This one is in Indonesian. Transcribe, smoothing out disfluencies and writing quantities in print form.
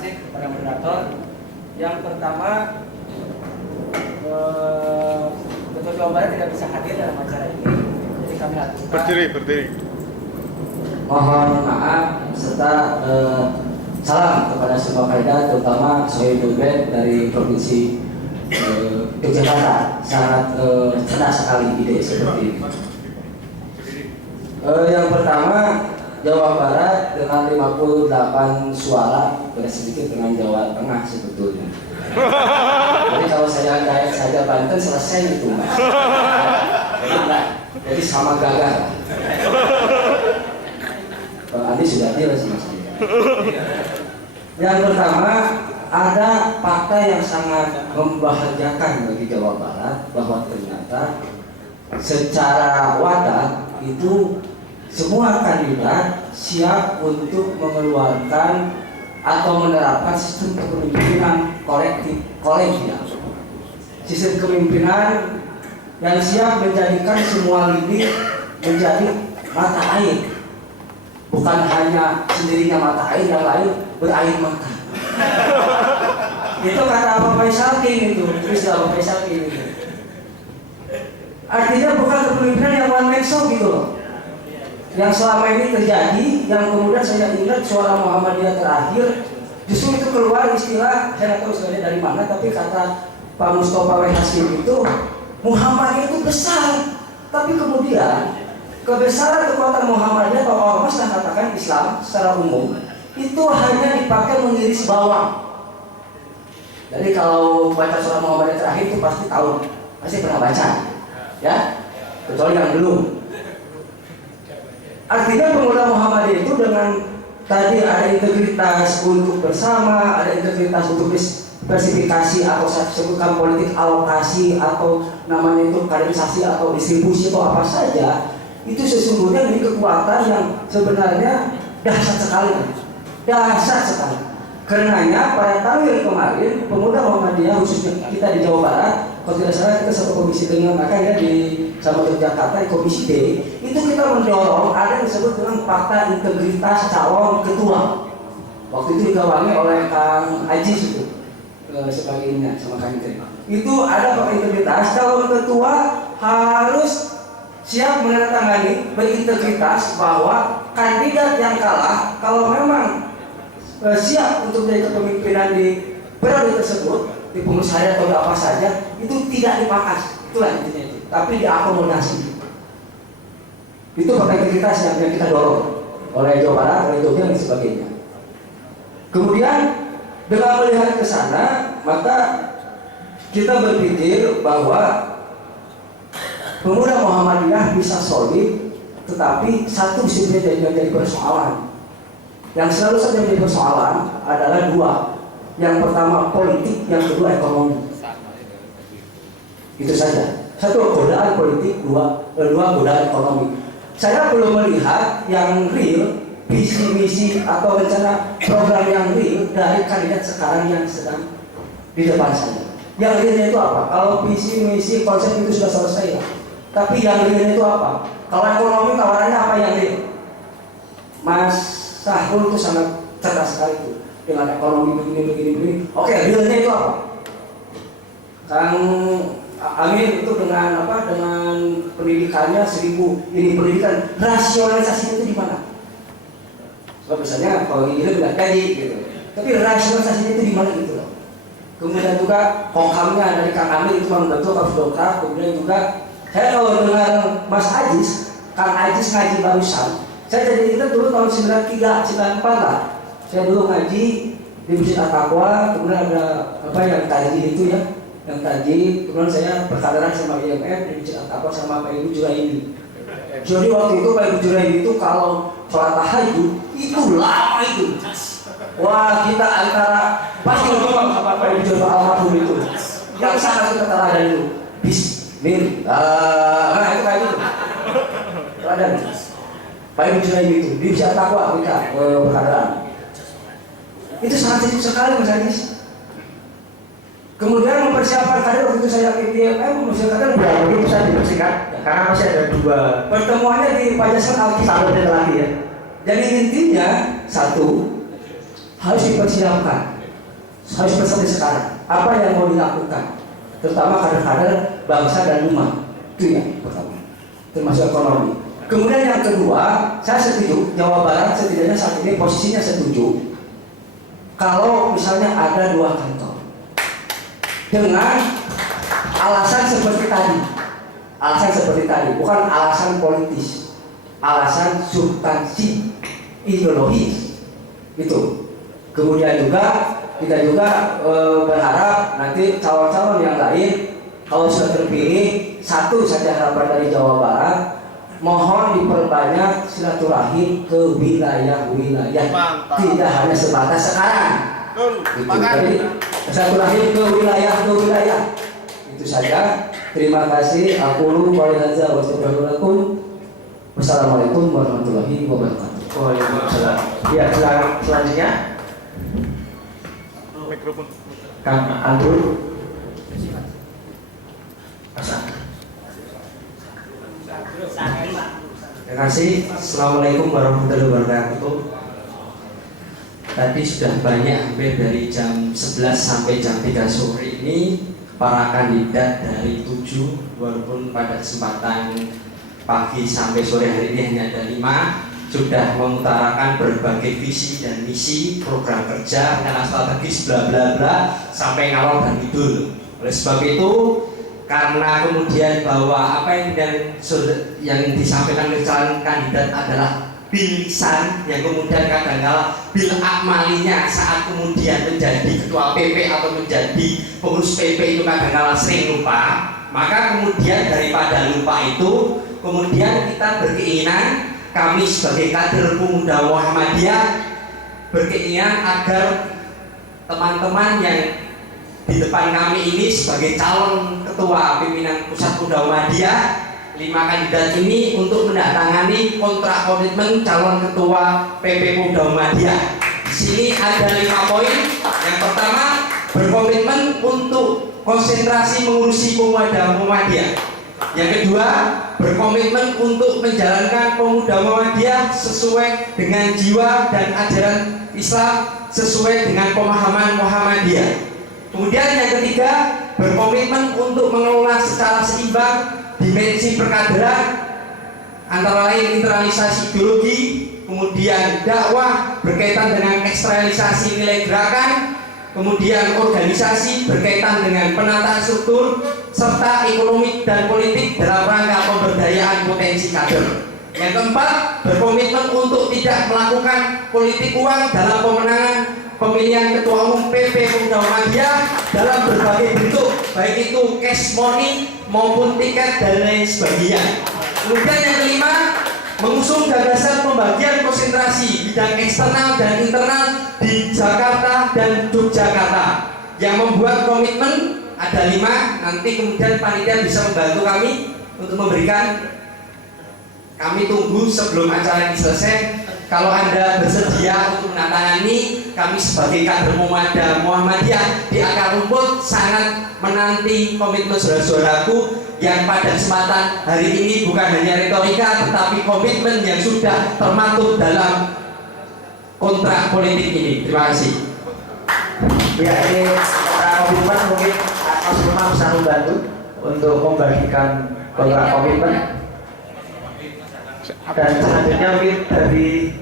kasih kepada moderator. Yang pertama, Ketua Jawa Barat tidak bisa hadir dalam acara ini, jadi kami aturkan. Berdiri. Mohon maaf serta salam kepada semua kandidat, terutama Sohibul Ben dari Provinsi Yogyakarta. Sangat cerdas sekali ide seperti ini. Yang pertama, Jawa Barat dengan 58 suara, beda sedikit dengan Jawa Tengah sebetulnya. Jadi kalau saya gayet saja Banten selesai itu, Mas. Jadi sama gagah. Bang Andi sudah deal sama saya. Yang pertama, ada fakta yang sangat membahagiakan bagi Jawa Barat bahwa ternyata secara wadah itu semua kandidat siap untuk mengeluarkan atau menerapkan sistem kepemimpinan kolegial. Sistem kepemimpinan yang siap menjadikan semua lini menjadi mata air. Bukan hanya sendirinya mata air, yang lain berair mata. Itu kata Bapak Faisal itu, istilah Bapak Faisal itu. Artinya bukan kepemimpinan yang one man show gitu loh. Yang selama ini terjadi, yang kemudian saya ingat suara Muhammadiyah terakhir, justru itu keluar istilah, saya nggak tahu istilahnya dari mana, tapi kata Pak Mustafa W. Hasim itu, Muhammadiyah itu besar, tapi kemudian kebesaran kekuatan Muhammadiyah atau ormas yang katakan Islam secara umum itu hanya dipakai mengiris bawang. Jadi kalau baca surah Muhammadiyah terakhir itu pasti tahu, pasti pernah baca, ya, kecuali yang belum. Artinya pemuda Muhammadiyah itu dengan tadi ada integritas untuk bersama, ada integritas untuk diversifikasi atau saya sebutkan politik alokasi atau namanya itu kaderisasi atau distribusi atau apa saja, itu sesungguhnya menjadi kekuatan yang sebenarnya dahsyat sekali. Karenanya pada tahun kemarin pemuda Muhammadiyah khususnya kita di Jawa Barat, kalau tidak salah kita satu komisi dengan makanya di sama Yogyakarta di komisi D itu kita mendorong ada yang disebut dengan fakta integritas calon ketua. Waktu itu digawangi oleh Kang Ajis itu sebagainya sama Kang Ite. Itu ada fakta integritas calon ketua harus siap menandatangani berintegritas bahwa kandidat yang kalah kalau memang siap untuk menjadi kepemimpinan di periode tersebut di pengurus harian atau apa saja itu tidak dipangkas, itulah intinya itu, tapi diakomodasi. Itu fakta integritas yang kita dorong oleh Jawa Barat, oleh Jogja dan sebagainya. Kemudian dengan melihat ke sana, maka kita berpikir bahwa pemuda Muhammadiyah bisa solid, tetapi satu sebenarnya jadi persoalan. Yang selalu saja menjadi persoalan adalah dua. Yang pertama politik, yang kedua ekonomi. Itu saja. Satu godaan politik, dua godaan ekonomi. Saya belum melihat yang real, visi misi atau rencana program yang real dari kandidat sekarang yang sedang di depan saya. Yang realnya itu apa? Kalau visi misi konsep itu sudah selesai ya. Tapi yang realnya itu apa? Kalau ekonomi tawarannya apa yang real? Mas Sahrul itu sangat cerdas sekali itu dengan ekonomi begini. Oke, realnya itu apa? Kang Amin itu dengan apa? Dengan pendidikannya 1000 ini pendidikan rasionalisasi itu di mana? Sebab misalnya kalau ini bilang gaji gitu. Tapi rasionalisasi itu di mana gitu loh. Kemudian juga kokamnya dari Kang Amin itu membantu Kang Dokter. Kemudian juga saya kalau dengar Mas Ajis, Kang Ajis ngaji barusan. Saya jadi kita dulu tahun 93, 94 lah. Saya dulu ngaji di Masjid At-Taqwa, kemudian ada apa yang kaji itu ya, yang kaji. Kemudian saya berkaderan sama IMF di Masjid At-Taqwa sama Pak Ibu Juraidi. Jadi waktu itu Pak Ibu Juraidi itu kalau sholat tahajud itu lama itu. Wah kita antara pasti untuk sama Pak Ibu Juraidi almarhum itu. Yang sangat kita teladan itu. Bismillah. Nah itu kayak gitu. Teladan. Pak Ibu Juraidi itu di Masjid At-Taqwa kita berkaderan. Itu sangat sedikit sekali Mas Ajis. Kemudian mempersiapkan kader waktu itu saya ke IMF, mempersiapkan kader belum bisa dibersihkan karena masih ada dua pertemuannya di Pajasan Alki satu dan lagi ya. Jadi intinya satu, harus dipersiapkan, harus seperti sekarang. Apa yang mau dilakukan, terutama kader-kader bangsa dan umat, itu yang pertama, termasuk ekonomi. Kemudian yang kedua, saya setuju Jawa Barat setidaknya saat ini posisinya setuju kalau misalnya ada 2 kantor dengan alasan seperti tadi, bukan alasan politis, alasan substansi ideologis itu. Kemudian juga kita berharap nanti calon-calon yang lain kalau sudah terpilih, satu saja harapan dari Jawa Barat, mohon diperbanyak silaturahim ke wilayah-wilayah, tidak hanya sebatas sekarang. Jadi silaturahim ke wilayah. Itu saja. Terima kasih. Aku Wassalamualaikum warahmatullahi wabarakatuh. Waalaikumsalam. Ya, silakan selanjutnya. Mikrofon. Kang Andrew. Terima kasih. Assalamualaikum warahmatullahi wabarakatuh. Tadi sudah banyak, hampir dari jam 11 sampai jam 3 sore ini para kandidat dari 7, walaupun pada kesempatan pagi sampai sore hari ini hanya ada 5, sudah mengutarakan berbagai visi dan misi, program kerja, rencana strategis, bla bla bla, sampai ngalor dan ngidul. Oleh sebab itu, karena kemudian bahwa apa yang disampaikan oleh calon kandidat adalah bil lisan, yang kemudian kadang-kala bil akmalinya saat kemudian menjadi ketua PP atau menjadi pengurus PP itu kadang-kala sering lupa, maka kemudian daripada lupa itu, kemudian kita berkeinginan, kami sebagai kader pemuda Muhammadiyah berkeinginan agar teman-teman yang di depan kami ini sebagai calon ketua pimpinan pusat pemuda Muhammadiyah, 5 kandidat ini untuk mendatangani kontrak komitmen calon ketua PP Pemuda Muhammadiyah. Di sini ada 5 poin. Yang pertama, berkomitmen untuk konsentrasi mengurusi pemuda Muhammadiyah. Yang kedua, berkomitmen untuk menjalankan pemuda Muhammadiyah sesuai dengan jiwa dan ajaran Islam, sesuai dengan pemahaman Muhammadiyah. Kemudian yang ketiga, berkomitmen untuk mengelola secara seimbang dimensi perkaderan, antara lain internalisasi ideologi, kemudian dakwah berkaitan dengan eksternalisasi nilai gerakan, kemudian organisasi berkaitan dengan penataan struktur, serta ekonomi dan politik dalam rangka pemberdayaan potensi kader. Yang keempat, berkomitmen untuk tidak melakukan politik uang dalam pemenangan pemilihan ketua umum PP Pemuda Muhammadiyah dalam berbagai bentuk, baik itu cash money maupun tiket dan lain sebagainya. Kemudian yang kelima, mengusung gagasan pembagian konsentrasi bidang eksternal dan internal di Jakarta dan Yogyakarta. Yang membuat komitmen ada 5, nanti kemudian panitia bisa membantu kami untuk memberikan. Kami tunggu sebelum acara ini selesai. Kalau Anda bersedia untuk menandatangani, kami sebagai kader pemuda Muhammadiyah di akar rumput sangat menanti komitmen saudara-saudaraku yang pada kesempatan hari ini bukan hanya retorika, tetapi komitmen yang sudah termaktub dalam kontrak politik ini. Terima kasih. Ya, ini komitmen mungkin Mas Rumah bisa membantu untuk membagikan kontrak komitmen. Dan selanjutnya mungkin dari